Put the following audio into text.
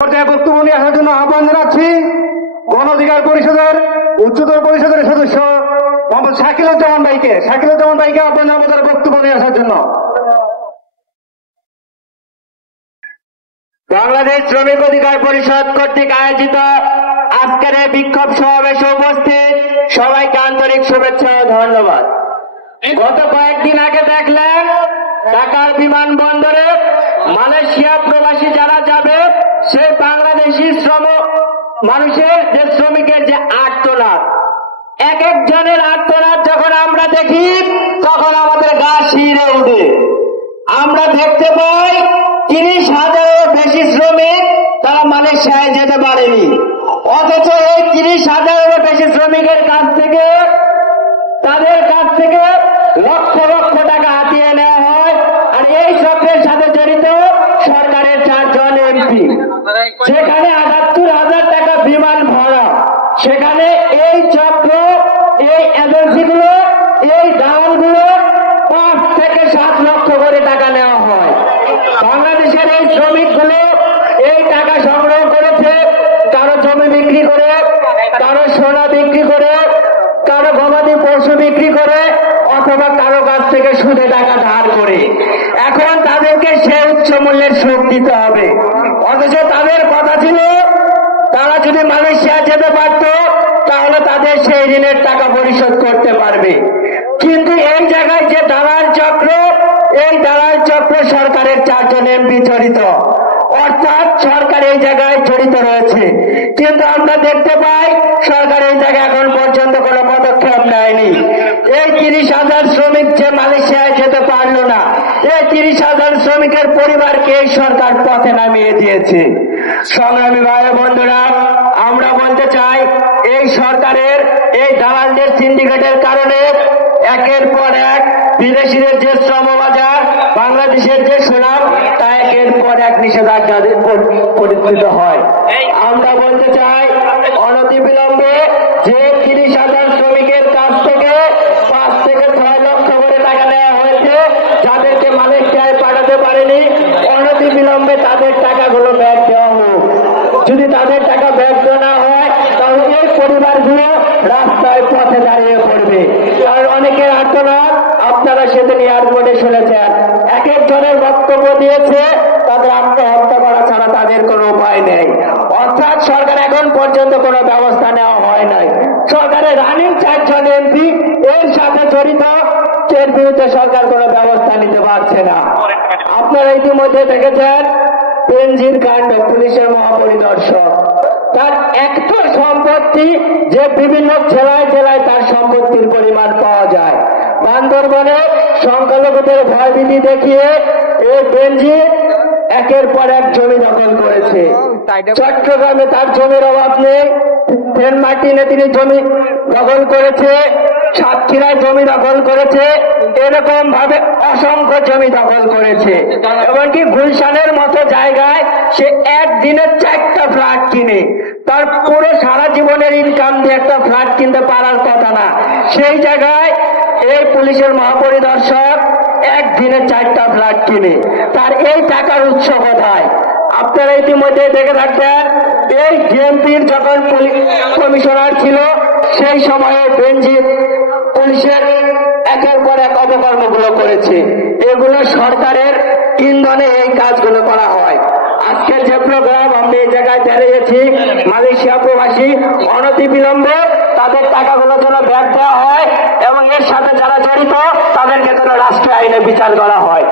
পর্যায়ে বক্তব্য নিয়ে আসার জন্য আহ্বান জানাচ্ছি গণ অধিকার পরিষদের উচ্চতর পরিষদের সদস্য মোহাম্মদ শাকিলুজ্জামান ভাইকে আহ্বান জানাবো তার বক্তব্য নিয়ে আসার জন্য। বাংলাদেশ শ্রমিক অধিকার পরিষদ কর্তৃক আয়োজিত আজকের এই বিক্ষোভ সমাবেশে উপস্থিত সবাইকে আন্তরিক শুভেচ্ছা ও ধন্যবাদ। গত কয়েকদিন আগে দেখলেন ঢাকার বিমানবন্দরে মালয়েশিয়া প্রবাসী যারা যাবে সেই বাংলাদেশি মানুষের যে শ্রমিকের যে আর্তনাদ, এক একজনের আর্তনাদ যখন আমরা দেখি তখন আমাদের গা শিহরে ওঠে। আমরা দেখতে পাই 30,000-এর বেশি শ্রমিক তারা মালয়েশিয়ায় যেতে পারেনি, অথচ এই 30,000-এর বেশি শ্রমিকের কাছ থেকে তাদের কাছ থেকে লক্ষ লক্ষ টাকা হাতিয়ে নেওয়া হয়। আর এই চক্রের সাথে জড়িত সরকারের 4 জন এমপি। সেখানে 78,000 টাকা বিমান ভাড়া, সেখানে এই চক্র, এই এজেন্সিগুলো, এই দালালগুলো 5 থেকে 7 লক্ষ করে টাকা নেওয়া হয়। বাংলাদেশের এই শ্রমিকগুলো এই টাকা সংগ্রহ করেছে কারো জমি বিক্রি করে, কারো সোনা বিক্রি করে, কারো গবাদি পশু বিক্রি করে, অথবা কারো কাছ থেকে সুদে টাকা ধার করে। এখন তাদেরকে সে উচ্চ মূল্যের সুদ দিতে হবে। অথচ তাদের কথা ছিল তারা যদি মালয়েশিয়া যেতে পারত তাহলে তাদের সেই ঋণের টাকা পরিশোধ করতে পারবে। কিন্তু এই জায়গায় যে দালাল চক্র, এই দালাল চক্র সরকারের 4 জন এমপি জড়িত, অর্থাৎ সরকার এই জায়গায় জড়িত রয়েছে। কিন্তু আমরা দেখতে পাই সরকার এই জায়গায় এখন পর্যন্ত কোনো পদক্ষেপ নেয়নি। এই 30,000 শ্রমিক যে মালয়েশিয়ায় যেতে পারলো না, এই 30,000 শ্রমিকের পরিবারকে এই সরকার পথে নামিয়ে দিয়েছে। সংগ্রামী ভাই বন্ধুরা, আমরা বলতে চাই এই সরকারের এই দালালদের সিন্ডিকেটের কারণে একের পর এক বিদেশিদের যে শ্রমবাজার, বাংলাদেশের যে সুনাম, তা একের পর এক নিষেধাজ্ঞাদের পরিচিত হয়। আমরা বলতে চাই অনতিবিলম্বে যে 30,000 শ্রমিকের কাছ থেকে 5 থেকে 6 লক্ষ করে টাকা নেওয়া হয়েছে, যাদেরকে মালয়েশিয়ায় পাঠাতে পারেনি, অনতিবিলম্বে তাদের টাকাগুলো ব্যাক দেওয়া হোক। যদি তাদের টাকা ব্যাক দেওয়া না হয় তাহলে এই পরিবারগুলো রাস্তায় পথে দাঁড়িয়ে পড়বে। কারণ অনেকের আর্তনাদ আপনারা সেদিন এয়ারপোর্টে শুনেছেন, এক একজনের বক্তব্য দিয়েছে তাদের আত্মহত্যা করা ছাড়া তাদের কোনো উপায় নেই। অর্থাৎ সরকার এখন পর্যন্ত কোনো ব্যবস্থা নেওয়া হয় নাই। সরকারের রানিং 4 জন এমপি এর সাথে জড়িত, এর বিরুদ্ধে সরকার কোনো ব্যবস্থা নিতে পারছে না। আপনারা ইতিমধ্যে দেখেছেন বেনজির কাণ্ড, পুলিশের মহাপরিদর্শক, তার একটা সম্পত্তি যে বিভিন্ন জেলায় জেলায় তার সম্পত্তির পরিমাণ পাওয়া যায়। বান্দরবনে সংখ্যালঘুদের ভয়ভীতি দেখিয়ে এই বেনজির একের পর এক জমি দখল করেছে। চট্টগ্রামে তার জমির অভাব নেই, সেন্ট মার্টিনে তিনি জমি দখল করেছে, সাতক্ষীরায় জমি দখল করেছে, এরকম ভাবে অসংখ্য জমি দখল করেছে। এমনকি গুলশানের মতো জায়গায় সে একদিনে 4টা ফ্ল্যাট কিনে, তার পুরো সারা জীবনের ইনকাম দিয়ে একটা ফ্ল্যাট কিনতে পারার কথা না, সেই জায়গায় এই পুলিশের মহাপরিদর্শক একদিনে 4টা ফ্ল্যাট কিনে। তার এই টাকার উৎস কোথায়? আপনারা ইতিমধ্যে দেখে থাকবেন এই ডিএমপির যখন কমিশনার ছিল সেই সময়ে বেনজির পুলিশের একের পর এক অপকর্মগুলো করেছে। এগুলো সরকারের ইন্ধনে এই কাজগুলো করা হয়। আজকের যে প্রোগ্রাম আমরা এই জায়গায় দাঁড়িয়েছি, মালয়েশিয়া প্রবাসী অনতিবিলম্বে তাদের টাকাগুলো যেন ব্যাক দেওয়া হয় এবং এর সাথে যারা জড়িত তাদেরকে যেন রাষ্ট্রীয় আইনে বিচার করা হয়।